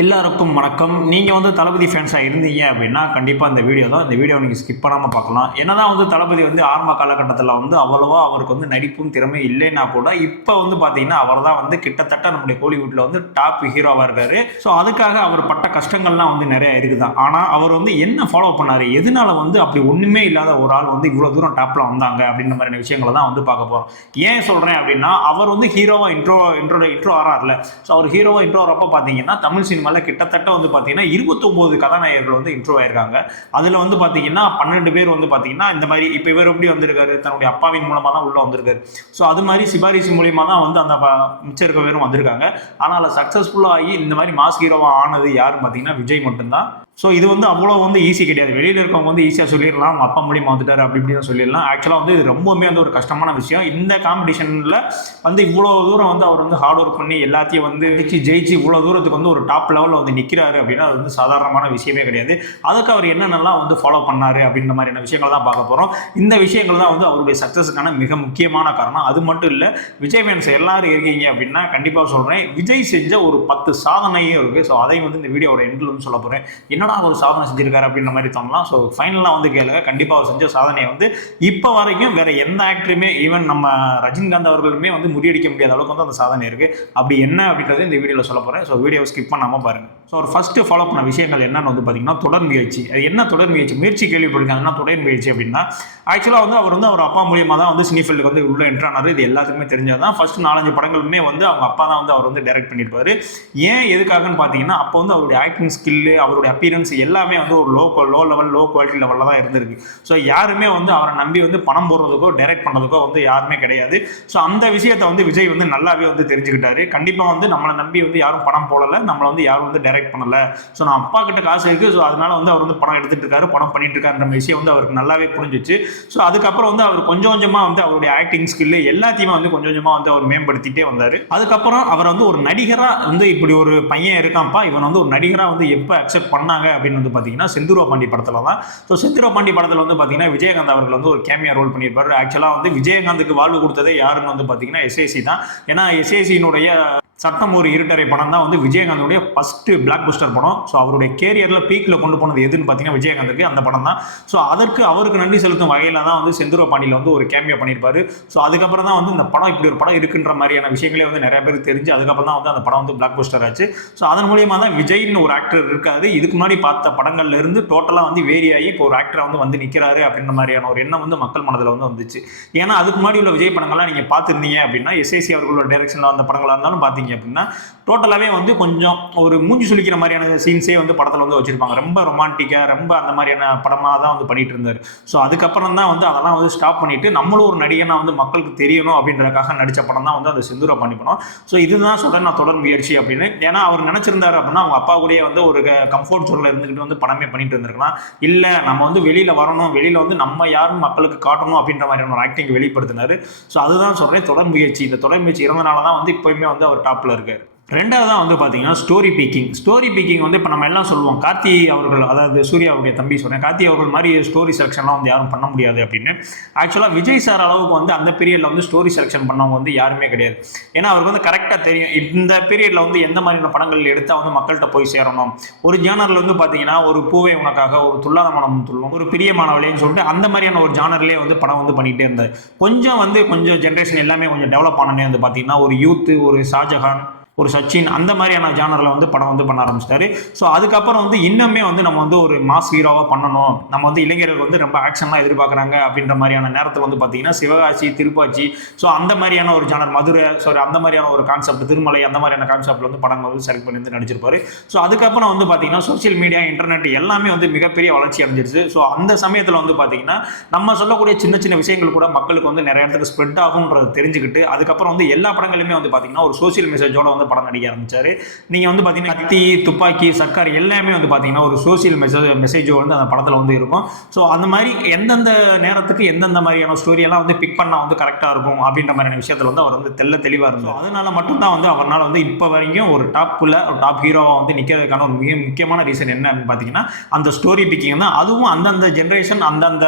எல்லாருக்கும் வணக்கம். நீங்கள் வந்து தளபதி ஃபேன்ஸாக இருந்தீங்க அப்படின்னா கண்டிப்பாக இந்த வீடியோ தான். இந்த வீடியோ நீங்கள் ஸ்கிப் பண்ணாமல் பார்க்கலாம். என்னதான் வந்து தளபதி வந்து ஆரம்ப காலகட்டத்தில் வந்து அவ்வளோவா அவருக்கு வந்து நடிப்பும் திறமை இல்லைன்னா கூட இப்போ வந்து பார்த்தீங்கன்னா அவர் தான் வந்து கிட்டத்தட்ட நம்முடைய கோலிவுட்டில் வந்து டாப் ஹீரோவாக இருக்காரு. ஸோ அதுக்காக அவர் பட்ட கஷ்டங்கள்லாம் வந்து நிறைய இருக்குதான். ஆனால் அவர் வந்து என்ன ஃபாலோ பண்ணார், எதனால வந்து அப்படி ஒன்றுமே இல்லாத ஒரு ஆள் வந்து இவ்வளோ தூரம் டாப்பில் வந்தாங்க அப்படின்ற மாதிரியான விஷயங்களை தான் வந்து பார்க்க போகிறோம். ஏன் சொல்கிறேன் அப்படின்னா அவர் வந்து ஹீரோவாக இன்ட்ரோ ஆறார்ல. ஸோ அவர் ஹீரோவாக இன்ட்ரோ ஆகிறப்ப பார்த்தீங்கன்னா தமிழ் சினிமா கிட்டத்தட்ட வந்து பார்த்தீங்கன்னா 29 கதாநாயகர்கள் வந்து இன்ட்ரோ ஆயிருக்காங்க. அதில் வந்து பார்த்தீங்கன்னா 12 பேர் வந்து பார்த்தீங்கன்னா இந்த மாதிரி இப்போ இவர் எப்படி வந்திருக்காரு, தன்னுடைய அப்பாவின் மூலமாக தான் உள்ள வந்திருக்காரு. ஸோ அது மாதிரி சிபாரிசு மூலியமா தான் வந்து அந்த மிச்சம் இருக்க பேரும் வந்திருக்காங்க. ஆனால் சக்ஸஸ்ஃபுல்லாக ஆகி இந்த மாதிரி மாஸ் ஹீரோவாக ஆனது யாருன்னு பார்த்தீங்கன்னா விஜய் மட்டும்தான். ஸோ இது வந்து அவ்வளோ வந்து ஈஸி கிடையாது. வெளியில் இருக்கவங்க வந்து ஈஸியாக சொல்லிடலாம், அவங்க அப்பா மூலியமாக வந்துட்டார் அப்படி இப்படி தான் சொல்லிடலாம். ஆக்சுவலாக வந்து இது ரொம்பவுமே வந்து ஒரு கஷ்டமான விஷயம். இந்த காம்படிஷனில் வந்து இவ்வளோ தூரம் வந்து அவர் வந்து ஹார்ட் ஒர்க் பண்ணி எல்லாத்தையும் வந்து ஜெயிச்சு இவ்வளோ தூரத்துக்கு வந்து ஒரு டாப் லெவலில் வந்து நிற்கிறாரு அப்படின்னா அது வந்து சாதாரணமான விஷயமே கிடையாது. அதுக்கு அவர் என்னென்னலாம் வந்து ஃபாலோ பண்ணார் அப்படின்ற மாதிரியான விஷயங்கள் தான் பார்க்க போகிறோம். இந்த விஷயங்கள் தான் வந்து அவருடைய சக்ஸஸுக்கான மிக முக்கியமான காரணம். அது மட்டும் இல்லை, விஜய் ஃபேன்ஸ் எல்லாரும் இருக்கீங்க அப்படின்னா கண்டிப்பாக சொல்கிறேன், விஜய் செஞ்ச ஒரு 10 சாதனையும் இருக்குது. ஸோ அதை வந்து இந்த வீடியோட எண்டில் வந்து சொல்ல போகிறேன். ஒரு சாதனை செஞ்சிருக்காரு அப்படின்ற மாதிரி தோணலாம். ஸோ ஃபைனலாக வந்து கேளுங்க. கண்டிப்பாக அவர் செஞ்ச சாதனையை வந்து இப்போ வரைக்கும் வேற எந்த ஆக்டருமே, ஈவன் நம்ம ரஜினிகாந்த் அவர்களுமே வந்து முறியடிக்க முடியாத அளவுக்கு வந்து அந்த சாதனை இருக்கு. அப்படி என்ன அப்படின்றது இந்த வீடியோவில் சொல்ல போறேன். ஸோ வீடியோ ஸ்கிப் பண்ணாமல் பாருங்க. ஸோ ஒரு ஃபர்ஸ்ட் ஃபாலோ பண்ண விஷயங்கள் என்னன்னு வந்து பார்த்தீங்கன்னா தொடர் முயற்சி. அது என்ன தொடர் முயற்சி? முயற்சி கேள்விப்பட்டிருக்காங்கன்னா தொடர் முயற்சி அப்படின்னா ஆக்சுவலாக வந்து அவர் அப்பா மூலியமாக தான் வந்து சினி ஃபீல்டுக்கு வந்து உள்ள என்ட்ரானாரு. இது எல்லாத்துக்குமே தெரிஞ்சதான். ஃபர்ஸ்ட் 4-5 படங்களுமே வந்து அவங்க அப்பா தான் வந்து அவர் வந்து டைரக்ட் பண்ணியிருப்பாரு. ஏன் எதுக்காகன்னு பார்த்தீங்கன்னா அப்போ வந்து அவருடைய ஆக்டிங் ஸ்கில்லு, அவருடைய அப்பியரன்ஸ் எல்லாமே வந்து ஒரு லோ லெவல் லோ குவாலிட்டி லெவலில் தான் இருந்திருக்கு. ஸோ யாருமே வந்து அவரை நம்பி வந்து பணம் போடுறதுக்கோ டைரக்ட் பண்ணுறதுக்கோ வந்து யாருமே கிடையாது. ஸோ அந்த விஷயத்தை வந்து விஜய் வந்து நல்லாவே வந்து தெரிஞ்சுக்கிட்டாரு. கண்டிப்பாக வந்து நம்மளை நம்பி வந்து யாரும் பணம் போடலை, நம்மளை வந்து யாரும் வந்து டைரக்ட் பண்ணலை. ஸோ நான் அப்பா கிட்ட காசு இருக்குது, ஸோ அதனால வந்து அவர் வந்து பணம் எடுத்துட்டு இருக்காரு, பணம் பண்ணிட்டு இருக்காருன்ற விஷயம் வந்து அவருக்கு நல்லாவே புரிஞ்சிச்சு. ஸோ அதுக்கப்புறம் வந்து அவர் கொஞ்சம் கொஞ்சமாக வந்து அவருடைய ஆக்டிங் ஸ்கில்லு எல்லாத்தையுமே வந்து கொஞ்சம் கொஞ்சமாக வந்து அவர் மேம்படுத்திட்டே வந்தார். அதுக்கப்புறம் அவர் வந்து ஒரு நடிகராக வந்து இப்படி ஒரு பையன் இருக்கான்ப்பா, இவன் வந்து ஒரு நடிகராக வந்து எப்போ அக்செப்ட் பண்ணாங்க அப்படின்னு வந்து பார்த்தீங்கன்னா செந்தூர பாண்டி படத்தில் தான். ஸோ செந்தூர பாண்டி படத்தில் வந்து பார்த்தீங்கன்னா விஜயகாந்த் அவர்கள் வந்து ஒரு கேமியா ரோல் பண்ணியிருப்பாரு. ஆக்சுவலாக வந்து விஜயகாந்துக்கு வாழ்வு கொடுத்ததே யாருன்னு வந்து பார்த்தீங்கன்னா எஸ்ஏசி தான். ஏன்னா எஸ்ஏசியினுடைய சட்டம் ஒரு இருட்டரை படம் தான் வந்து விஜயகாந்தோடைய ஃபர்ஸ்ட் பிளாக் பஸ்டர் படம். ஸோ அவருடைய கேரியரில் பீக்கில் கொண்டு போனது எதுன்னு பார்த்தீங்கன்னா விஜயகாந்துக்கு அந்த படம் தான். ஸோ அதற்கு அவருக்கு நன்றி செலுத்தும் வகையில் தான் வந்து செந்தூர பாண்டியில் வந்து ஒரு கேமியா பண்ணியிருப்பாரு. ஸோ அதுக்கப்புறம் தான் வந்து இந்த படம் இப்படி ஒரு படம் இருக்குன்ற மாதிரியான விஷயங்களே வந்து நிறைய பேருக்கு தெரிஞ்சு அதுக்கப்புறம் தான் வந்து அந்த படம் வந்து பிளாக் பஸ்டர் ஆச்சு. ஸோ அதன் மூலியமாக தான் விஜய்னு ஒரு ஆக்டர் இருக்காரு. இதுக்கு முன்னாடி பார்த்த படங்கள்ல இருந்து டோட்டலாக வந்து வேரி ஆகி இப்போ ஒரு ஆக்டரை வந்து நிற்கிறாரு அப்படின்ற மாதிரியான ஒரு எண்ணம் வந்து மக்கள் மனதில் வந்து வந்துச்சு. ஏன்னா அதுக்கு முன்னாடி உள்ள விஜய் படங்கள்லாம் நீங்கள் பார்த்துருந்தீங்க அப்படின்னா எஸ்ஏசி அவர்களோட டைரக்ஷனில் வந்த படங்களாக இருந்தாலும் பார்த்தீங்க அப்படின்னா டோட்டலாகவே வந்து கொஞ்சம் ஒரு மூஞ்சி சுளிக்கிற மாதிரியான சீன்ஸே வந்து படத்தில் வந்து வச்சிருப்பாங்க. ரொம்ப ரொமான்டிக்காக ரொம்ப அந்த மாதிரியான படமாக தான் வந்து பண்ணிட்டு இருந்தார். ஸோ அதுக்கப்புறம் தான் வந்து அதெல்லாம் வந்து ஸ்டாப் பண்ணிட்டு நம்மளும் ஒரு நடிகனா வந்து மக்களுக்கு தெரியணும் அப்படின்றதுக்காக நடித்த படம் தான் வந்து அந்த செந்தூர பாண்டி படம். ஸோ இதுதான் சொல்கிறேன் நான் தொடர் முயற்சி அப்படின்னு. ஏன்னா அவர் நினைச்சிருந்தாரு அப்படின்னா அவங்க அப்பா கூடயே வந்து ஒரு கம்ஃபர்ட் ஜோனில் இருந்துக்கிட்டு வந்து படமே பண்ணிட்டு இருந்திருக்கலாம். இல்லை நம்ம வந்து வெளியில் வரணும், வெளியில் வந்து நம்ம யாரும் மக்களுக்கு காட்டணும் அப்படின்ற மாதிரியான ஒரு ஆக்டிங் வெளிப்படுத்தினார். ஸோ அதுதான் சொல்கிறேன் தொடர் முயற்சி. இந்த தொடர் முயற்சி இருந்தனால தான் வந்து இப்போயுமே வந்து அவர் டாப்பில் இருக்கார். ரெண்டாவது தான் வந்து பார்த்தீங்கன்னா ஸ்டோரி பீக்கிங் வந்து இப்போ நம்ம எல்லாம் சொல்லுவோம் கார்த்தி அவர்கள், அதாவது சூர்யா அவருடைய தம்பி சொல்கிறேன், கார்த்தி அவர்கள் மாதிரி ஸ்டோரி செலெக்ஷன்லாம் வந்து யாரும் பண்ண முடியாது அப்படின்னு. ஆக்சுவலாக விஜய் சார் அளவுக்கு வந்து அந்த பீரியடில் வந்து ஸ்டோரி செலெக்ஷன் பண்ணவங்க வந்து யாருமே கிடையாது. ஏன்னா அவருக்கு வந்து கரெக்டாக தெரியும் இந்த பீரியடில் வந்து எந்த மாதிரியான படங்கள் எடுத்தால் வந்து மக்கள்கிட்ட போய் சேரணும். ஒரு ஜானரில் வந்து பார்த்தீங்கன்னா ஒரு பூவே உனக்காக, ஒரு துல்லாத மனம் துள்ளும், ஒரு பிரியமானவளேன்னு சொல்லிட்டு அந்த மாதிரியான ஒரு ஜானர்லேயே வந்து படம் வந்து பண்ணிகிட்டே இருந்தார். கொஞ்சம் ஜென்ரேஷன் எல்லாமே கொஞ்சம் டெவலப் ஆனனே வந்து பார்த்தீங்கன்னா ஒரு யூத்து, ஒரு ஷாஜஹான், ஒரு சச்சின் அந்த மாதிரியான ஜானரில் வந்து படம் வந்து பண்ண ஆரம்பிச்சிட்டாரு. ஸோ அதுக்கப்புறம் வந்து இன்னுமே வந்து நம்ம வந்து ஒரு மாஸ் ஹீரோவாக பண்ணணும், நம்ம வந்து இளைஞர்கள் வந்து ரொம்ப ஆக்ஷன்லாம் எதிர்பார்க்குறாங்க அப்படின்ற மாதிரியான நேரத்தில் வந்து பார்த்தீங்கன்னா சிவகாசி, திருப்பாச்சி, ஸோ அந்த மாதிரியான ஒரு ஜானர், மதுரை, அந்த மாதிரியான ஒரு கான்செப்ட், திருமலை, அந்த மாதிரியான கான்செப்டில் வந்து படங்கள் வந்து செலக்ட் பண்ணி வந்து நடிச்சிருப்பாரு. ஸோ அதுக்கப்புறம் வந்து பார்த்தீங்கன்னா சோசியல் மீடியா, இன்டர்நெட் எல்லாமே வந்து மிகப்பெரிய வளர்ச்சி அடைஞ்சிருச்சு. ஸோ அந்த சமயத்தில் வந்து பார்த்தீங்கன்னா நம்ம சொல்லக்கூடிய சின்ன சின்ன விஷயங்கள் கூட மக்களுக்கு வந்து நிறைய இடத்துக்கு ஸ்ப்ரெட் ஆகும்ன்றது தெரிஞ்சுக்கிட்டு அதுக்கப்புறம் வந்து எல்லா படங்களுமே வந்து பார்த்தீங்கன்னா ஒரு சோசியல் மெசேஜோட வந்து படம் நடிக்க ஆரம்பிச்சாரு. நீங்க வந்து பாத்தீங்கன்னா கத்தி, துப்பாக்கி, சர்க்கார் எல்லாமே வந்து பாத்தீங்கன்னா ஒரு சோசியல் மெசேஜ் வந்து அந்த படத்துல வந்து இருக்கும். ஸோ அந்த மாதிரி எந்தெந்த நேரத்துக்கு எந்தெந்த மாதிரியான ஸ்டோரி எல்லாம் வந்து பிக் பண்ணா வந்து கரெக்டா இருக்கும் அப்படின்ற மாதிரியான விஷயத்துல வந்து அவர் வந்து தெளிவா இருந்தார். அதனால மட்டும்தான் வந்து அவரால் வந்து இப்போ வரைக்கும் ஒரு டாப் ஹீரோவா வந்து நிற்கிறதுக்கான ஒரு மிக முக்கியமான ரீசன் என்ன அப்படின்னு பார்த்தீங்கன்னா அந்த ஸ்டோரி பிக்கிங் தான். அதுவும் அந்தந்த ஜென்ரேஷன் அந்தந்த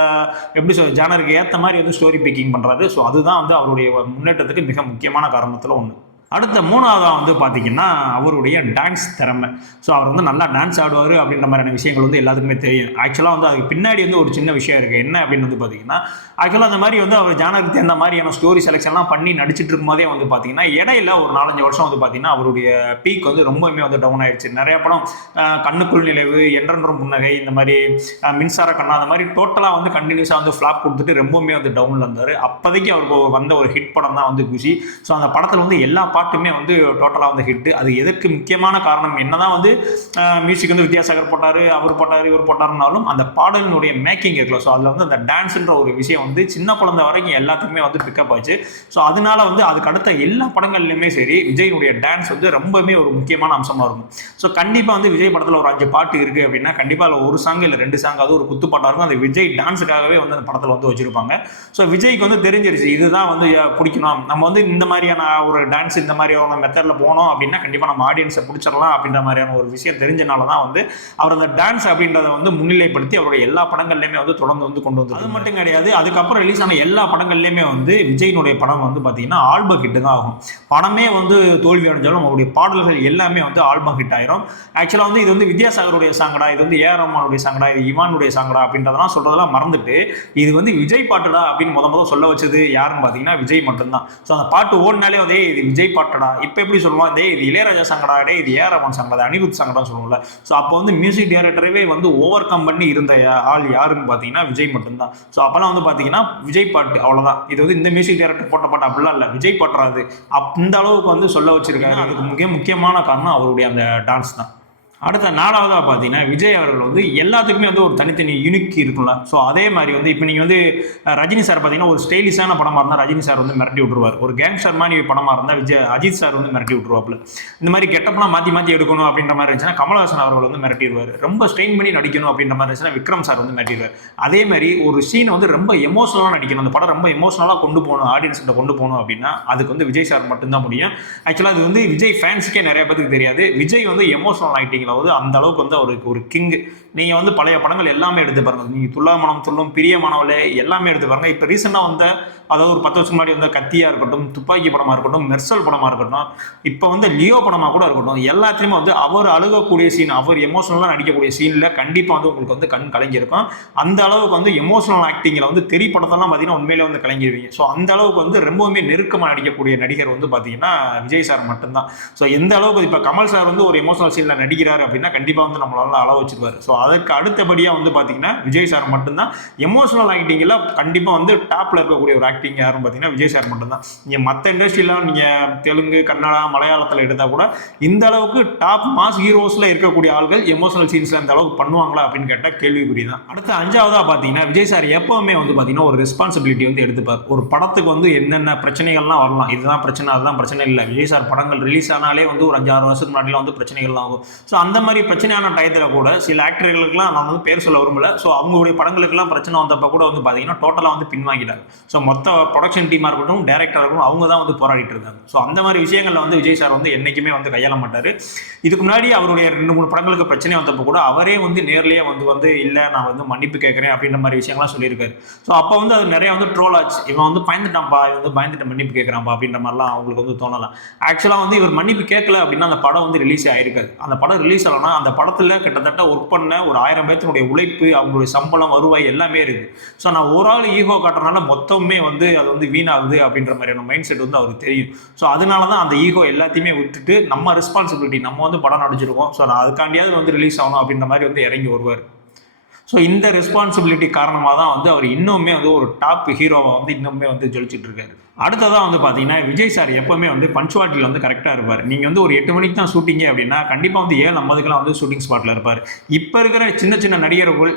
எப்படி ஜானருக்கு ஏற்ற மாதிரி வந்து ஸ்டோரி பிக்கிங் பண்றாரு. ஸோ அதுதான் வந்து அவருடைய முன்னேற்றத்துக்கு மிக முக்கியமான காரணத்துல ஒன்று. அடுத்த 3வதா வந்து பார்த்தீங்கன்னா, அவருடைய டான்ஸ் திறமை. ஸோ அவர் வந்து நல்லா டான்ஸ் ஆடுவாரு அப்படின்ற மாதிரியான விஷயங்கள் வந்து எல்லாத்துக்குமே தெரியும். ஆக்சுவலா வந்து அதுக்கு பின்னாடி வந்து ஒரு சின்ன விஷயம் இருக்கு. என்ன அப்படின்னு வந்து பார்த்தீங்கன்னா, ஆக்சுவலா அந்த மாரி வந்து அவர் ஜானருக்கு தகுந்த மாதிரியான ஸ்டோரி செலக்ஷன்லாம் பண்ணி நடிச்சிட்டு இருக்கும்போதே வந்து பார்த்தீங்கன்னா, இடையில ஒரு 4, 5 வருஷம் வந்து பார்த்தீங்கன்னா, அவருடைய பீக் வந்து ரொம்பவுமே வந்து டவுன் ஆயிடுச்சு. நெறைய படம் கண்ணுக்குள் நிலவு, என்றென்றும் புன்னகை, இந்த மாரி மின்சார கண்ணா அந்த மாரி டோட்டலா வந்து கன்டினியூஸா வந்து ஃப்ளாப் குடுத்துட்டு ரொம்பவுமே வந்து டவுன்ல இருந்தாரு. அப்போதைக்கு அவருக்கு வந்த ஒரு ஹிட் படம் தான் வந்து குஷி. ஸோ அந்த படத்துல வந்து எல்லா பாட்டுமே வந்து டோட்டலாக வந்து ஹிட். அது எதுக்கு முக்கியமான காரணம் என்னதான் வந்து மியூசிக் வந்து வித்யாசாகர் போட்டாரு, அவர் போட்டாரு, இவர் போட்டாருனாலும் அந்த பாடலினுடைய மேக்கிங் இருக்குல்ல, ஸோ அதில் வந்து அந்த டான்ஸ்ன்ற ஒரு விஷயம் வந்து சின்ன குழந்தை வரைக்கும் எல்லாத்துக்குமே வந்து பிக்கப் ஆச்சு. ஸோ அதனால வந்து அதுக்கு அடுத்த எல்லா படங்கள்லையுமே சரி விஜயினுடைய டான்ஸ் வந்து ரொம்பவே ஒரு முக்கியமான அம்சமாக இருக்கும். ஸோ கண்டிப்பாக வந்து விஜய் படத்தில் ஒரு 5 பாட்டு இருக்குது அப்படின்னா கண்டிப்பாக அதில் ஒரு சாங் இல்லை 2 சாங் அது ஒரு குத்துப்பாட்டாக இருக்கும். அந்த விஜய் டான்ஸுக்காகவே வந்து அந்த படத்தில் வந்து வச்சிருப்பாங்க. ஸோ விஜய்க்கு வந்து தெரிஞ்சிருச்சு இதுதான் வந்து பிடிக்கணும், நம்ம வந்து இந்த மாதிரியான ஒரு டான்ஸ் இந்த மாதிரியான மெத்தடில் போனோம் அப்படின்னா கண்டிப்பாக நம்ம ஆடியன்ஸை பிடிச்சிடலாம் அப்படின்ற மாதிரியான ஒரு விஷயம் தெரிஞ்சனால தான் வந்து அவர் அந்த டான்ஸ் அப்படின்றத வந்து முன்னிலைப்படுத்தி அவருடைய எல்லா படங்கள்லையுமே வந்து தொடர்ந்து வந்து கொண்டு வந்து. அது மட்டும் கிடையாது, அதுக்கப்புறம் ரிலீஸ் ஆன எல்லா படங்கள்லையுமே வந்து விஜயினுடைய படம் வந்து பார்த்தீங்கன்னா ஆல்பம் ஹிட் தான் ஆகும். படமே வந்து தோல்வி அடைஞ்சாலும் அவருடைய பாடல்கள் எல்லாமே வந்து ஆல்பம் ஹிட் ஆயிரும். ஆக்சுவலாக வந்து இது வந்து வித்யாசாகருடைய சாங்கடா, இது வந்து ஏஆர் ரஹ்மானுடைய சாங்கடா, இது இவானுடைய சாங்கடா அப்படின்றதெல்லாம் சொல்றதெல்லாம் மறந்துட்டு இது வந்து விஜய் பாட்டுடா அப்படின்னு முதல் சொல்ல வச்சது யாருன்னு பார்த்தீங்கன்னா விஜய் மட்டும்தான். ஸோ அந்த பாட்டு ஓடினாலே வந்து இது விஜய் பாட்டடா, இப்போ எப்படி சொல்லுவோம், டே இது இளையராஜா சாங்கடா, டே இது ஏஆர் ரஹ்மான் சாங்கடா, அனிருத் சாங்கடா சொல்லுவோம்ல. ஸோ அப்போ வந்து மியூசிக் டைரக்டரவே வந்து ஓவர் கம் பண்ணி இருந்த ஆள் யாருன்னு பார்த்தீங்கன்னா விஜய் மட்டும்தான். ஸோ அப்போலாம் வந்து பார்த்தீங்கன்னா விஜய் பாட்டு அவ்வளோதான், இது வந்து இந்த மியூசிக் டைரக்டர் போட்ட பாட்டு அப்படிலாம் இல்லை, விஜய் பாட்டுறாது அந்த அளவுக்கு வந்து சொல்ல வச்சிருக்காங்க. அதுக்கு முக்கியமான காரணம் அவருடைய அந்த டான்ஸ் தான். அடுத்த 4வதாக பார்த்தீங்கன்னா விஜய் அவர்கள் வந்து எல்லாத்துக்குமே வந்து ஒரு தனித்தனி யூனிக் இருக்கும்ல. ஸோ அதே மாதிரி வந்து இப்போ நீங்கள் வந்து ரஜினி சார் பார்த்தீங்கன்னா ஒரு ஸ்டைலிஷான படமாக இருந்தால் ரஜினி சார் வந்து மிரட்டி விட்டுருவார். ஒரு கேங்ஸ்டர் மாதிரி படமாக இருந்தால் அஜித் சார் வந்து மிரட்டி விட்டுருவாப்புல. இந்த மாதிரி கெட்டப்லாம் மாற்றி எடுக்கணும் அப்படின்ற மாதிரி இருந்துச்சுன்னா கமல்ஹாசன் அவர்கள் வந்து மிரட்டிடுவார். ரொம்ப ஸ்ட்ரெயின் பண்ணி நடிக்கணும் அப்படின்ற மாதிரி இருந்துச்சுன்னா விக்ரம் சார் வந்து மிரட்டிடுவார். அதே மாதிரி ஒரு சீனை வந்து ரொம்ப எமோஷனலாக நடிக்கணும், அந்த படம் ரொம்ப எமோஷனலாக கொண்டு போகணும், ஆடியன்ஸ் கிட்ட கொண்டு போகணும் அப்படின்னா அதுக்கு வந்து விஜய் சார் மட்டும்தான் முடியும். ஆக்சுவலாக அது வந்து விஜய் ஃபேன்ஸுக்கே நிறைய பேருக்கு தெரியாது. விஜய் வந்து எமோஷனல் ஆக்டிங் வந்து அந்த அளவுக்கு வந்து அவருக்கு ஒரு கிங். நீங்க வந்து பழைய படங்கள் எல்லாமே எடுத்து பாருங்க, நீங்க துல்லா மனம் துள்ளும், பிரியமானவளே எல்லாமே எடுத்து பாருங்க. இப்ப ரீசெண்டா வந்த அதாவது ஒரு 10 வருஷம் முன்னாடி வந்த கத்தியா இருக்கட்டும், துப்பாக்கி படமா இருக்கட்டும், மெர்சல் படமா இருக்கட்டும், இப்போ வந்து லியோ படமா கூட இருக்கட்டும், எல்லாத்துலேயுமே வந்து அவர் அழுகக்கூடிய சீன், அவர் எமோஷனலாக நடிக்கக்கூடிய சீனில் கண்டிப்பாக வந்து உங்களுக்கு வந்து கண் கலங்கியிருக்கும். அந்த அளவுக்கு வந்து எமோஷனல் ஆக்டிங்கில் வந்து தெரி படத்தெல்லாம் பார்த்தீங்கன்னா உண்மையிலே வந்து கலங்கிடுவீங்க. ஸோ அந்த அளவுக்கு வந்து ரொம்பவுமே நெருக்கமாக நடிக்கக்கூடிய நடிகர் வந்து பார்த்தீங்கன்னா விஜய் சார் மட்டும்தான். ஸோ எந்த அளவுக்கு இப்போ கமல் சார் வந்து ஒரு எமோஷனல் சீனில் நடிக்கிறாரு அப்படின்னா கண்டிப்பாக வந்து நம்மளால அளவு வச்சுருவார். ஸோ அதற்கு அடுத்தபடியாக வந்து பார்த்தீங்கன்னா விஜய் சார் மட்டும்தான் எமோஷனல் ஆக்டிங்கில் கண்டிப்பாக வந்து டாப்பில் இருக்கக்கூடிய ஒரு ஆக்டிங் யாரும் பார்த்தீங்கன்னா விஜய் சார் மட்டும்தான். நீங்கள் மற்ற இண்டஸ்ட்ரியிலாம் நீங்கள் தெலுங்கு, கன்னடா, மலையாளத்தில் எடுத்தால் கூட இந்த அளவுக்கு டாப் மாஸ் ஹீரோஸில் இருக்கக்கூடிய ஆள்கள் எமோஷனல் சீன்ஸில் இந்த அளவுக்கு பண்ணுவாங்களா அப்படின்னு கேட்டால் கேள்விக்குறி தான். அடுத்த 5வதாக பார்த்தீங்கன்னா விஜய் சார் எப்பவுமே வந்து பார்த்தீங்கன்னா ஒரு ரெஸ்பான்சிபிலிட்டி வந்து எடுத்துப்பார். ஒரு படத்துக்கு வந்து என்னென்ன பிரச்சனைகள்லாம் வரலாம், இதுதான் பிரச்சனை அதுதான் பிரச்சனை இல்லை. விஜய் சார் படங்கள் ரிலீஸ் ஆனாலே வந்து ஒரு 5-6 வருஷத்துக்கு முன்னாடிலாம் வந்து பிரச்சனைகள்லாம் ஆகும். ஸோ அந்த மாதிரி பிரச்சனையான டயத்தில் கூட சில ஆக்டர்களுக்குலாம் நான் வந்து பேர் சொல்ல விரும்பல. ஸோ அவங்களுடைய படங்களுக்குலாம் பிரச்சனை வந்தப்போ கூட வந்து பார்த்தீங்கன்னா டோட்டலாக வந்து பின்வாங்கிட்டாங்க. ஸோ மொத்த ப்ரொடக்ஷன் டீமாக இருக்கட்டும், டேரக்டராக இருக்கட்டும், அவங்க தான் வந்து போராடிட்டு இருக்காங்க. ஸோ அந்த மாதிரி விஷயங்களில் வந்து விஜய் சார் வந்து என்றைக்குமே வந்து கையாள மாட்டார். இதுக்கு முன்னாடி அவருடைய 2-3 படங்களுக்கு பிரச்சனை வந்தப்போ கூட அவரே வந்து நேர்லேயே வந்து இல்லை நான் வந்து மன்னிப்பு கேட்குறேன் அப்படின்ற மாதிரி விஷயங்கள்லாம் சொல்லியிருக்காரு. ஸோ அப்போ வந்து அது நிறைய வந்து ட்ரோல் ஆச்சு. இவன் வந்து பயந்துட்டான்ப்பா, இவன் வந்து பயந்துட்டு மன்னிப்பு கேட்குறான்ப்பா அப்படின்ற மாதிரிலாம் அவங்களுக்கு வந்து தோணலாம். ஆக்சுவலாக வந்து இவர் மன்னிப்பு கேட்கல அப்படின்னா அந்த படம் வந்து ரிலீஸ் ஆயிருக்காது. அந்த படம் ரிலீஸ் ஆகலன்னா அந்த படத்தில் கிட்டத்தட்ட ஒர்க் பண்ண ஒரு 1000 பேர்த்தினுடைய உழைப்பு, அவங்களுடைய சம்பளம், வருவாய் எல்லாமே இருக்குது. ஸோ நான் ஒரு ஆள் ஈகோ காட்டுறதுனால மொத்தமே வந்து அது வந்து வீணாகுது அப்படின்ற மாதிரியான மைண்ட் செட் வந்து அவருக்கு தெரியும். ஸோ அதனால தான் அந்த ஈகோ எல்லாத்தையுமே விட்டுட்டு நம்ம ரெஸ்பான்சிபிலிட்டி, நம்ம வந்து படம் நடிச்சிருக்கோம், ஸோ நான் அதுக்காண்டியாவது வந்து ரிலீஸ் ஆகணும் அப்படின்ற மாதிரி வந்து இறங்கி வருவார். ஸோ இந்த ரெஸ்பான்சிபிலிட்டி காரணமாக தான் வந்து அவர் இன்னுமே வந்து ஒரு டாப் ஹீரோவை வந்து இன்னுமே வந்து ஜொலிச்சிட்டு இருக்காரு. அடுத்ததான் வந்து பார்த்தீங்கன்னா விஜய் சார் எப்பவுமே வந்து பஞ்சுவாலிட்டியில் வந்து கரெக்டாக இருப்பார். நீங்கள் வந்து ஒரு 8 மணிக்கு தான் ஷூட்டிங்க அப்படின்னா கண்டிப்பாக வந்து 7:50க்குலாம் வந்து ஷூட்டிங் ஸ்பாட்டில் இருப்பார். இப்போ இருக்கிற சின்ன சின்ன நடிகர்கள்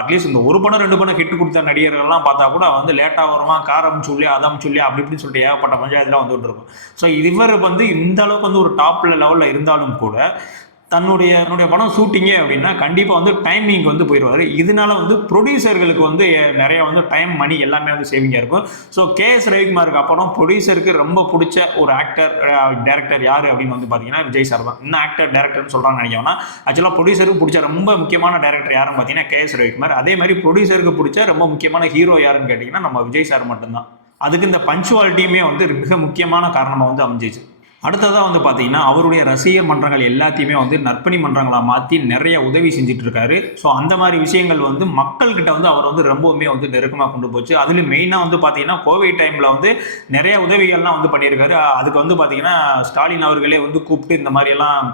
அட்லீஸ்ட் இந்த 1 படம் 2 படம் ஹிட் கொடுத்த நடிகர்கள்லாம் பார்த்தா கூட வந்து லேட்டாக வருவான், காரம் சொல்லி அதாம் சொல்லி அப்படி இப்படின்னு சொல்லிட்டு ஏகப்பட்ட பஞ்சாயத்துலாம் வந்துட்டு இருக்கும். ஸோ இவர் வந்து இந்த அளவுக்கு வந்து ஒரு டாப் லெவலில் இருந்தாலும் கூட தன்னுடைய படம் ஷூட்டிங்கே அப்படின்னா கண்டிப்பாக வந்து டைமிங் வந்து போயிடுவார். இதனால வந்து ப்ரொடியூசர்களுக்கு வந்து நிறைய வந்து டைம், மணி எல்லாமே வந்து சேவிங்காக இருக்கும். ஸோ கேஎஸ் ரவிக்குமாருக்கு அப்புறம் ப்ரொடியூசருக்கு ரொம்ப பிடிச்ச ஒரு ஆக்டர் டேரக்டர் யார் அப்படின்னு வந்து பார்த்தீங்கன்னா விஜய் சார் தான். இன்னும் ஆக்டர் டேரக்டர்னு சொல்கிறான்னு நினைக்கிறோம்னா ஆக்சுவலாக ப்ரொடியூசருக்கு பிடிச்ச ரொம்ப முக்கியமான டேரக்டர் யாருன்னு பார்த்தீங்கன்னா கேஎஸ் ரவிக்குமார். அதே மாதிரி ப்ரொடியூசருக்கு பிடிச்ச ரொம்ப முக்கியமான ஹீரோ யாருன்னு கேட்டிங்கன்னா நம்ம விஜய் சார் மட்டும்தான். அதுக்கு இந்த பஞ்சுவாலிட்டியுமே வந்து மிக முக்கியமான காரணமாக வந்து அமைஞ்சிச்சு. அடுத்ததாக வந்து பார்த்தீங்கன்னா அவருடைய ரசிகர் மன்றங்கள் எல்லாத்தையுமே வந்து நற்பணி மன்றங்களாக மாற்றி நிறைய உதவி செஞ்சுட்டு இருக்காரு. ஸோ அந்த மாதிரி விஷயங்கள் வந்து மக்கள்கிட்ட வந்து அவர் வந்து ரொம்பவுமே வந்து நெருக்கமாக கொண்டு போச்சு. அதுலேயும் மெயினாக வந்து பார்த்தீங்கன்னா கோவிட் டைமில் வந்து நிறைய உதவிகள்லாம் வந்து பண்ணியிருக்காரு. அதுக்கு வந்து பார்த்தீங்கன்னா ஸ்டாலின் அவர்களே வந்து கூப்பிட்டு இந்த மாதிரியெல்லாம்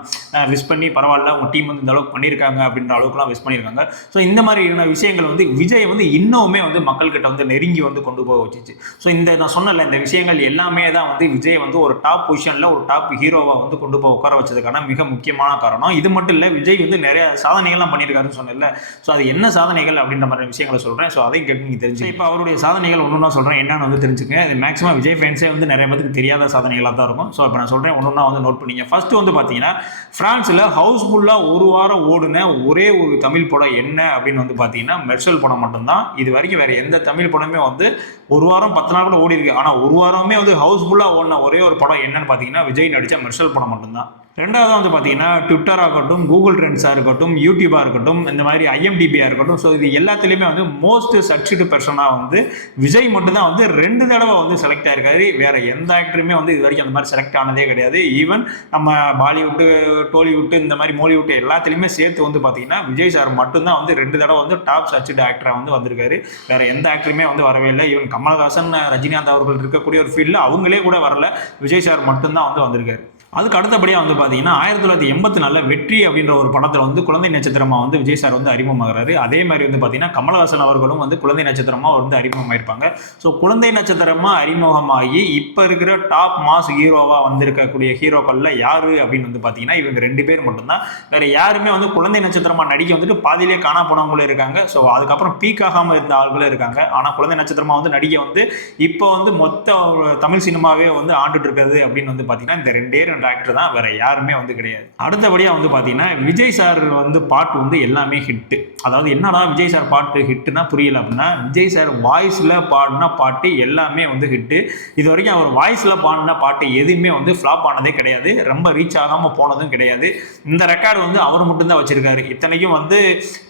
விஷ் பண்ணி பரவாயில்ல உங்கள் டீம் வந்து இந்த அளவுக்கு பண்ணியிருக்காங்க அப்படின்ற அளவுக்குலாம் விஷ் பண்ணியிருக்காங்க. ஸோ இந்த மாதிரியான விஷயங்கள் வந்து விஜய் வந்து இன்னுமே வந்து மக்கள்கிட்ட வந்து நெருங்கி வந்து கொண்டு போக வச்சிச்சு. ஸோ இந்த நான் சொன்னல இந்த விஷயங்கள் எல்லாமே தான் வந்து விஜய் வந்து ஒரு டாப் பொசிஷனில் ஒரு டாப் ஹீரோவா வந்து கொண்டு போய் உட்கார வச்சதுக்கான மிக முக்கியமான காரணம். இது மட்டும் இல்லை, விஜய் வந்து நிறைய சாதனைகள்லாம் பண்ணியிருக்காருன்னு சொன்னேன்ல. ஸோ அது என்ன சாதனைகள் அப்படின்ற மாதிரி விஷயங்களை சொல்கிறேன். ஸோ அதையும் கேட்டு நீங்கள் தெரிஞ்சு இப்போ அவருடைய சாதனைகள் ஒன்றுனா சொல்கிறேன் என்னன்னு வந்து தெரிஞ்சுங்க. இது மேக்ஸிமம் விஜய் ஃபேன்ஸே வந்து நிறைய பேருக்கு தெரியாத சாதனைகளாக தான் இருக்கும். ஸோ இப்போ நான் சொல்கிறேன் ஒன்றுனா வந்து நோட் பண்ணிங்க. ஃபர்ஸ்ட் வந்து பார்த்தீங்கன்னா ஃப்ரான்ஸில் ஹவுஸ்ஃபுல்லாக ஒரு வாரம் ஓடுன ஒரே ஒரு தமிழ் படம் என்ன அப்படின்னு வந்து பார்த்தீங்கன்னா மெர்சல் படம் மட்டும்தான். இது வரைக்கும் வேறு எந்த தமிழ் படமே வந்து ஒரு வாரம் 10 நாள் கூட ஓடி இருக்கு. ஆனால் ஒரு வாரமே வந்து ஹவுஸ்ஃபுல்லாக ஓடின ஒரே ஒரு படம் என்னன்னு பார்த்தீங்கன்னா விஜய் நடித்த மெர்சல் படம் மட்டும்தான். ரெண்டாவது வந்து பார்த்தீங்கன்னா ட்விட்டராக இருக்கட்டும், கூகுள் ட்ரெண்ட்ஸாக இருக்கட்டும், யூடியூபாக இருக்கட்டும், இந்த மாதிரி ஐஎம்டிபியாக இருக்கட்டும், ஸோ இது எல்லாத்துலேயுமே வந்து மோஸ்ட் சர்ச்டு பெர்சனாக வந்து விஜய் மட்டும்தான் வந்து 2 தடவை வந்து செலக்ட் ஆயிருக்காரு. வேறு எந்த ஆக்டருமே வந்து இது வரைக்கும் அந்த மாதிரி செலக்ட் ஆனதே கிடையாது. ஈவன் நம்ம பாலிவுட்டு, டோலிவுட்டு, இந்த மாதிரி மோலிவுட்டு எல்லாத்துலேயுமே சேர்த்து வந்து பார்த்தீங்கன்னா விஜய் சார் மட்டும்தான் வந்து 2 தடவை வந்து டாப் சர்ச்டு ஆக்டராக வந்து வந்திருக்காரு. வேறு எந்த ஆக்டருமே வந்து வரவே இல்லை. ஈவன் கமலஹாசன், ரஜினிகாந்த் அவர்கள் இருக்கக்கூடிய ஒரு ஃபீல்டில் அவங்களே கூட வரல. விஜய் சார் மட்டும்தான் வந்து வந்திருக்காரு. அதுக்கு அடுத்தபடியாக வந்து பார்த்தீங்கன்னா 1984 வெற்றி அப்படின்ற ஒரு படத்தில் வந்து குழந்தை நட்சத்திரமாக வந்து விஜய் சார் வந்து அறிமுகமாகிறாரு. அதே மாதிரி வந்து பார்த்தீங்கன்னா கமலஹாசன் அவர்களும் வந்து குழந்தை நட்சத்திரமாக வந்து அறிமுகமாயிருப்பாங்க. ஸோ குழந்தை நட்சத்திரமாக அறிமுகமாகி இப்போ இருக்கிற டாப் மாஸ் ஹீரோவாக வந்திருக்கக்கூடிய ஹீரோக்களில் யார் அப்படின்னு வந்து பார்த்தீங்கன்னா இவங்க 2 பேர் மட்டும்தான். வேறு யாருமே வந்து குழந்தை நட்சத்திரமாக நடிக்க வந்துட்டு பாதியிலே காணா போனவங்களும் இருக்காங்க. ஸோ அதுக்கப்புறம் பீக் ஆகாமல் இருந்த ஆள்களும் இருக்காங்க. ஆனால் குழந்தை நட்சத்திரமாக வந்து நடிக்க வந்து இப்போ வந்து மொத்த தமிழ் சினிமாவே வந்து ஆண்டுட்டு இருக்கிறது அப்படின்னு வந்து பார்த்தீங்கன்னா இந்த 2 ஆக்டர் தான், வேற யாருமே வந்து கிடையாது. அடுத்தபடியா வந்து பாத்தீங்கன்னா விஜய் சார் வந்து பாட்டு வந்து எல்லாமே ஹிட். அதாவது என்னடா விஜய் சார் பாட்டு ஹிட்னா புரியல அப்படின்னா, விஜய் சார் வாய்ஸ்ல பாடின பாட்டு எல்லாமே வந்து ஹிட். இது வரைக்கும் அவர் வாய்ஸ்ல பாடின பாட்டு எதுவுமே வந்து ஃபிளாப் ஆனதே கிடையாது. ரொம்ப ரீச் ஆகாம போனதும் கிடையாது. இந்த ரெக்கார்டு வந்து அவர் மட்டும்தான் வச்சிருக்காரு. இத்தனைக்கும் வந்து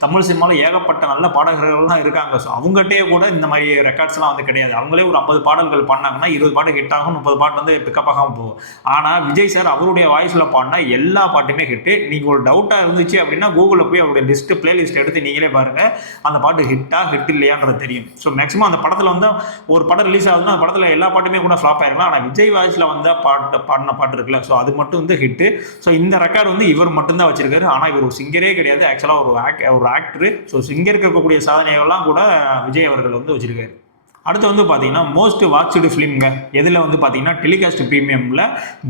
தமிழ் சினிமாவில் ஏகப்பட்ட நல்ல பாடகர்கள்லாம் இருக்காங்க. ஸோ அவங்ககிட்டே கூட இந்த மாதிரி ரெக்கார்ட்ஸ்லாம் வந்து கிடையாது. அவங்களே ஒரு 50 பாடல்கள் பாடினாங்கன்னா 20 பாட்டு ஹிட் ஆகும், 30 பாட்டு வந்து பிக்கப் ஆகாமல் போகும். ஆனால் விஜய் சார் அவருடைய வாய்ஸில் பாடினா எல்லா பாட்டுமே ஹிட்டு. நீங்கள் ஒரு டவுட்டாக இருந்துச்சு அப்படின்னா கூகுளில் போய் அவருடைய பிளேலிஸ்ட் எடுத்து நீங்களே பாருங்கள், அந்த பாட்டு ஹிட் இல்லையான்றது தெரியும். ஸோ மேக்ஸிமம் அந்த படத்தில் வந்து ஒரு படம் ரிலீஸ் ஆகுதுன்னா அந்த படத்தில் எல்லா பாட்டுமே கூட ஃப்ளாப் ஆயிருக்கலாம். ஆனால் விஜய் வாய்ஸில் வந்த பாடின பாட்டு இருக்குல்ல, ஸோ அது மட்டும் வந்து ஹிட்டு. ஸோ இந்த ரெக்கார்டு வந்து இவர் மட்டும்தான் வச்சிருக்காரு. ஆனால் இவர் ஒரு சிங்கரே கிடையாது, ஆக்சுவலாக ஒரு ஆக்டரு. ஸோ சிங்கருக்கு இருக்கக்கூடிய சாதனைகள்லாம் கூட விஜய் அவர்கள் வந்து வச்சிருக்காரு. அடுத்து வந்து பார்த்தீங்கன்னா மோஸ்ட் வாட்ச்டு ஃபிலிம்ங்க எதில் வந்து பார்த்தீங்கன்னா டெலிகாஸ்ட் ப்ரீமியமில்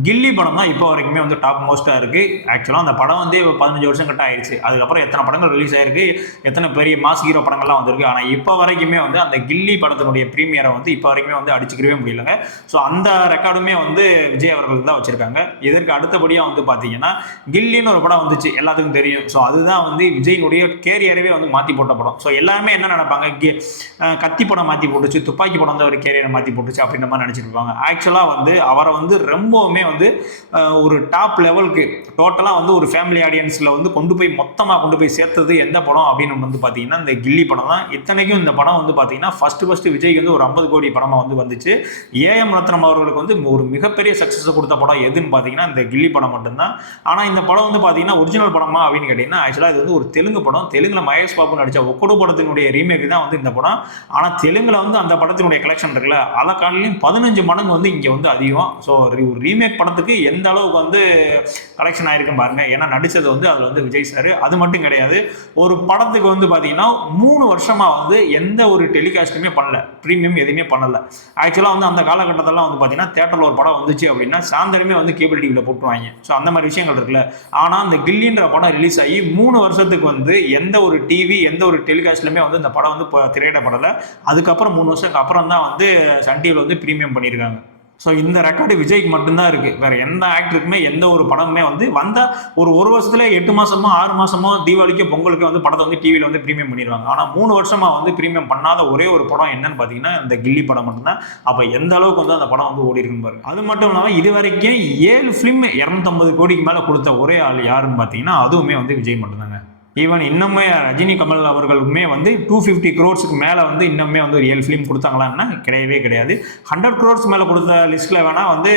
கில்லி படம் தான் இப்போ வரைக்குமே வந்து டாப் மோஸ்ட்டாக இருக்குது. ஆக்சுவலாக அந்த படம் வந்து 15 வருஷம் கிட்ட ஆயிடுச்சு. அதுக்கப்புறம் எத்தனை படங்கள் ரிலீஸ் ஆயிருக்கு, எத்தனை பெரிய மாஸ் ஹீரோ படங்கள்லாம் வந்திருக்கு. ஆனால் இப்போ வரைக்குமே வந்து அந்த கில்லி படத்தினுடைய ப்ரீமியரை வந்து இப்போ வரைக்குமே வந்து அடிச்சுக்கவே முடியலங்க. ஸோ அந்த ரெக்கார்டுமே வந்து விஜய் அவர்கள் தான் வச்சுருக்காங்க. இதற்கு அடுத்தபடியாக வந்து பார்த்தீங்கன்னா கில்லின்னு ஒரு படம் வந்துச்சு, எல்லாத்துக்கும் தெரியும். ஸோ அதுதான் வந்து விஜயினுடைய கேரியரவே வந்து மாற்றி போட்ட படம். ஸோ எல்லாருமே என்ன நினைப்பாங்க, கத்தி படம் மாற்றி போட்டுச்சு, துப்பாக்கி படம் வந்து அவர் கேரியரை மாற்றி போட்டுச்சு அப்படின்ற மாதிரி நினச்சிட்டு இருப்பாங்க. ஆக்சுவலாக வந்து அவரை வந்து ரொம்பவுமே வந்து ஒரு டாப் லெவலுக்கு டோட்டலாக வந்து ஒரு ஃபேமிலி ஆடியன்ஸில் வந்து மொத்தமாக கொண்டு போய் சேர்த்தது எந்த படம் அப்படின்னு வந்து பார்த்தீங்கன்னா இந்த கில்லி படம் தான். இத்தனைக்கும் இந்த படம் வந்து பார்த்தீங்கன்னா ஃபர்ஸ்ட் விஜய்க்கு வந்து ஒரு 50 கோடி படமாக வந்து வந்துச்சு. ஏஎம் ரத்னம் அவர்களுக்கு வந்து ஒரு மிகப்பெரிய சக்ஸஸ் கொடுத்த படம் எதுன்னு பார்த்தீங்கன்னா இந்த கில்லி படம் மட்டும்தான். ஆனால் இந்த படம் வந்து பார்த்தீங்கன்னா ஒரிஜினல் படமா அப்படின்னு கேட்டிங்கன்னா ஆக்சுவலாக இது வந்து ஒரு தெலுங்கு படம். தெலுங்கில் மகேஷ் பாபு நடித்த ஒக்கடு படத்தினுடைய ரீமேக் தான் வந்து இந்த படம். ஆனால் தெலுங்கில் வந்து அந்த படத்தினுடைய கலெக்ஷன் இருக்குல்ல, அதை காலையிலும் 15 மடங்கு வந்து இங்கே வந்து அதிகம். ஸோ ஒரு ரீமேக் படத்துக்கு எந்த அளவுக்கு வந்து கலெக்ஷன் ஆயிருக்கும் பாருங்க. ஏன்னா நடித்தது வந்து அதில் வந்து விஜய் சார். அது மட்டும் கிடையாது, ஒரு படத்துக்கு வந்து பார்த்தீங்கன்னா 3 வருஷமாக வந்து எந்த ஒரு டெலிகாஸ்ட்டுமே பண்ணல, ப்ரீமியம் எதுவுமே பண்ணலை. ஆக்சுவலாக வந்து அந்த காலகட்டத்திலாம் வந்து பார்த்தீங்கன்னா தேட்டரில் ஒரு படம் வந்துச்சு அப்படின்னா சாயந்தரமே வந்து கேபிள் டிவியில் போட்டுருவாங்க. ஸோ அந்த மாதிரி விஷயங்கள் இருக்குல்ல. ஆனால் அந்த கில்லின்ற படம் ரிலீஸ் ஆகி 3 வருஷத்துக்கு வந்து எந்த ஒரு டிவி எந்த ஒரு டெலிகாஸ்ட்லையுமே வந்து இந்த படம் வந்து திரையிடப்படலை. அதுக்கப்புறம் 3 வருஷத்துக்கு அப்புறம் தான் வந்து சன் டிவியில் வந்து ப்ரீமியம் பண்ணியிருக்காங்க. ஸோ இந்த ரெக்கார்டு விஜய்க்கு மட்டும்தான் இருக்குது. வேறு எந்த ஆக்டருக்குமே எந்த ஒரு படமுமே வந்து வந்தால் ஒரு வருஷத்துல 8 மாதமோ 6 மாதமோ தீபாவளிக்கு பொங்கலுக்கு வந்து படத்தை வந்து டிவியில் வந்து ப்ரீமியம் பண்ணிடுவாங்க. ஆனால் 3 வருஷமாக வந்து ப்ரீமியம் பண்ணாத ஒரே ஒரு படம் என்னன்னு பார்த்தீங்கன்னா இந்த கில்லி படம் மட்டும்தான். அப்போ எந்த அளவுக்கு வந்து அந்த படம் வந்து ஓடி இருக்குன்னு பாருங்க. அது மட்டும் இல்லாமல் இது வரைக்கும் 7 ஃபிலிம் 250 கோடிக்கு மேலே கொடுத்த ஒரே ஆள் யாருன்னு பார்த்தீங்கன்னா அதுவுமே வந்து விஜய் மட்டும்தாங்க. ஈவன் இன்னுமே ரஜினி கமல் அவர்களுக்குமே வந்து 250 crores மேலே வந்து இன்னுமே வந்து ஒரு 7 ஃபிலிம் கொடுத்தாங்களான்னா கிடையவே கிடையாது. 100 crores மேலே கொடுத்த லிஸ்ட்டில் வேணால் வந்து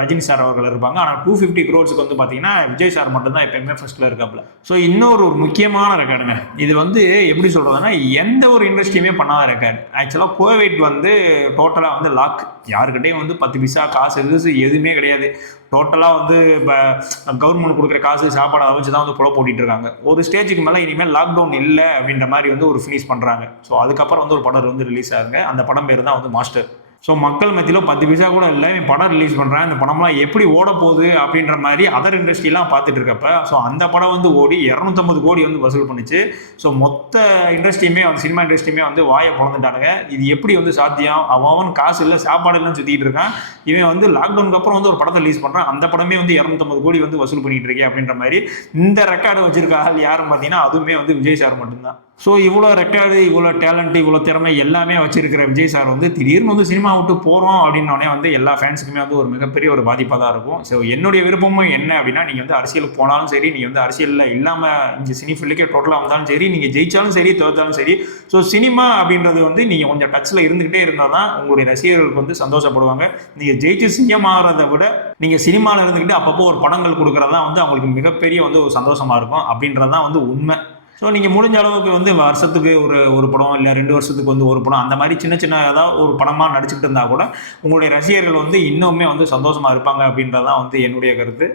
ரஜினி சார் அவர்கள் இருப்பாங்க. ஆனால் 250 crores வந்து பார்த்தீங்கன்னா விஜய் சார் மட்டும்தான் எப்பயுமே ஃபர்ஸ்ட்டில் இருக்காப்புல. ஸோ இன்னொரு முக்கியமான ரெக்கார்டுங்க. இது வந்து எப்படி சொல்கிறதுனா எந்த ஒரு இண்டஸ்ட்ரியுமே பண்ணாத ரெக்கார்டு. ஆக்சுவலாக கோவிட் வந்து டோட்டலாக வந்து லாக். யாருக்கிட்டையும் வந்து 10 பைசா காசு எதுவுமே கிடையாது. டோட்டலாக வந்து இப்போ கவர்மெண்ட் கொடுக்குற காசு சாப்பாடு அதை வச்சு தான் வந்து புல போட்டிட்டு இருக்காங்க. ஒரு ஸ்டேஜுக்கு மேலே இனிமேல் லாக்டவுன் இல்லை அப்படின்ற மாதிரி வந்து ஒரு ஃபினிஷ் பண்ணுறாங்க. ஸோ அதுக்கப்புறம் வந்து ஒரு படம் வந்து ரிலீஸ் ஆகுங்க. அந்த படம் பேர் தான் வந்து மாஸ்டர். ஸோ மக்கள் மத்தியில் 10 பைசா கூட இல்லை, இவன் படம் ரிலீஸ் பண்ணுறான், இந்த படம்லாம் எப்படி ஓட போகுது அப்படின்ற மாதிரி அதர் இண்டஸ்ட்ரிலாம் பார்த்துட்டு இருக்கப்ப ஸோ அந்த படம் வந்து ஓடி 250 கோடி வந்து வசூல் பண்ணிச்சு. ஸோ மொத்த இண்டஸ்ட்ரியுமே வந்து சினிமா இண்டஸ்ட்ரியுமே வந்து வாயை பிறந்துட்டானுங்க. இது எப்படி வந்து சாத்தியம்? அவன் காசு இல்லை, சாப்பாடு இல்லைன்னு சுற்றிட்டு இருக்கான். இவன் வந்து லாக்டவுனுக்கு அப்புறம் வந்து ஒரு படத்தை ரிலீஸ் பண்ணுறான், அந்த படமே வந்து 250 கோடி வந்து வசூல் பண்ணிட்டு இருக்கேன் அப்படின்ற மாதிரி இந்த ரெக்கார்டு வச்சிருக்க ஆள் யாரும் பார்த்தீங்கன்னா அதுவுமே வந்து விஜய் சார் மட்டும்தான். ஸோ இவ்வளோ ரெக்கார்டு, இவ்வளோ டேலண்ட், இவ்வளோ திறமை எல்லாமே வச்சிருக்கிற விஜய் சார் வந்து திடீர்னு வந்து சினிமா விட்டு போகிறோம் அப்படின்னோடனே வந்து எல்லா ஃபேன்ஸுக்குமே வந்து ஒரு மிகப்பெரிய ஒரு பாதிப்பாக தான் இருக்கும். ஸோ என்னுடைய விருப்பமும் என்ன அப்படின்னா, நீங்கள் வந்து அரசியலுக்கு போனாலும் சரி, நீங்கள் வந்து அரசியலில் இல்லாமல் இங்கே சினி ஃபீல்டுக்கே டோட்டலாக வந்தாலும் சரி, நீங்கள் ஜெயிச்சாலும் சரி தோற்றாலும் சரி, ஸோ சினிமா அப்படின்றது வந்து நீங்கள் கொஞ்சம் டச்சில் இருந்துக்கிட்டே இருந்தால் தான் உங்களுடைய ரசிகர்களுக்கு வந்து சந்தோஷப்படுவாங்க. நீங்கள் ஜெயிச்சு சிஎம் ஆகிறத விட நீங்கள் சினிமாவில் இருந்துக்கிட்டு அப்பப்போ ஒரு படங்கள் கொடுக்குறதா வந்து அவங்களுக்கு மிகப்பெரிய வந்து ஒரு சந்தோஷமாக இருக்கும் அப்படின்றது தான் வந்து உண்மை. ஸோ நீங்கள் முடிஞ்ச அளவுக்கு வந்து வருஷத்துக்கு ஒரு படம் இல்லை 2 வருஷத்துக்கு வந்து ஒரு படம் அந்த மாதிரி சின்ன சின்ன ஏதாவது ஒரு படமாக நடிச்சுட்டு இருந்தால் கூட உங்களுடைய ரசிகர்கள் வந்து இன்னுமே வந்து சந்தோஷமாக இருப்பாங்க அப்படின்றதான் வந்து என்னுடைய கருத்து.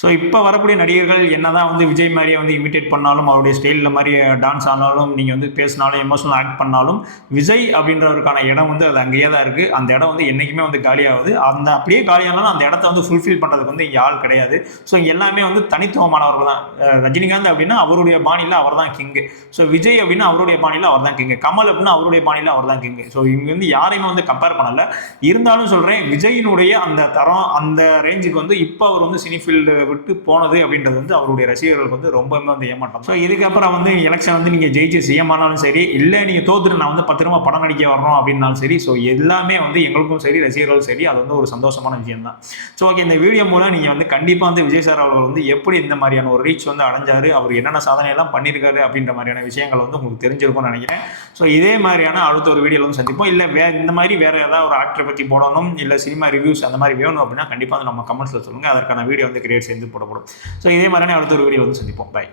ஸோ இப்போ வரக்கூடிய நடிகர்கள் என்னதான் வந்து விஜய் மாதிரியே வந்து இமிட்டேட் பண்ணாலும், அவருடைய ஸ்டைலில் மாதிரி டான்ஸ் ஆனாலும், நீங்கள் வந்து பேசினாலும், எமோஷனல் ஆக்ட் பண்ணாலும், விஜய் அப்படின்றவருக்கான இடம் வந்து அது அங்கேயே தான் இருக்குது. அந்த இடம் வந்து என்றைக்குமே வந்து காலியாகுது. அந்த அப்படியே காலியானாலும் அந்த இடத்த வந்து ஃபுல்ஃபில் பண்ணுறதுக்கு வந்து இங்கே ஆள் கிடையாது. ஸோ எல்லாமே வந்து தனித்துவமானவர்கள் தான். ரஜினிகாந்த் அப்படின்னா அவருடைய பாணியில் அவர் தான் கிங்கு. ஸோ விஜய் அப்படின்னா அவருடைய பாணியில் அவர் தான் கிங்கு. கமல் அப்படின்னா அவருடைய பாணியில் அவர் தான் கிங்கு. ஸோ இவங்க வந்து யாரையுமே வந்து கம்பேர் பண்ணலை. இருந்தாலும் சொல்கிறேன், விஜயினுடைய அந்த தரம், அந்த ரேஞ்சுக்கு வந்து இப்போ அவர் வந்து சினி ஃபீல்டு விட்டு போனது அப்படின்றது வந்து அவருடைய ரசிகர்களுக்கு வந்து ரொம்பவே வந்து ஏமாற்றம். ஸோ இதுக்கப்புறம் வந்து எலெக்ஷன் வந்து நீங்கள் ஜெயிச்சு சிஎம் ஆனாலும் சரி, இல்லை நீங்கள் தோத்துட்டு நான் வந்து 10 ரூபா படம் நடிக்க வரணும் அப்படின்னாலும் சரி, ஸோ எல்லாமே வந்து எங்களுக்கும் சரி ரசிகர்களும் சரி அது வந்து ஒரு சந்தோஷமான விஷயம் தான். ஸோ ஓகே, இந்த வீடியோ மூலம் நீங்கள் வந்து கண்டிப்பாக வந்து விஜய் சார் அவர்கள் வந்து எப்படி இந்த மாதிரியான ஒரு ரீச் வந்து அடைஞ்சாரு, அவர் என்னென்ன சாதனையெல்லாம் பண்ணியிருக்காரு அப்படின்ற மாதிரியான விஷயங்கள் வந்து உங்களுக்கு தெரிஞ்சிருக்கும்னு நினைக்கிறேன். ஸோ இதே மாதிரியான அடுத்த ஒரு வீடியோவில் வந்து சந்திப்போம். இல்லை இந்த மாதிரி வேறு ஏதாவது ஒரு ஆக்டரை பற்றி போடணும், இல்லை சினிமா ரிவ்யூஸ் அந்த மாதிரி வேணும் அப்படின்னா கண்டிப்பாக வந்து நம்ம கமெண்ட்ஸில் சொல்லுங்கள். அதற்கான வீடியோ வந்து கிரியேட் செய்து போடப்படும். ஸோ இதே மாதிரியான அடுத்த ஒரு வீடியோ வந்து சந்திப்போம். பை.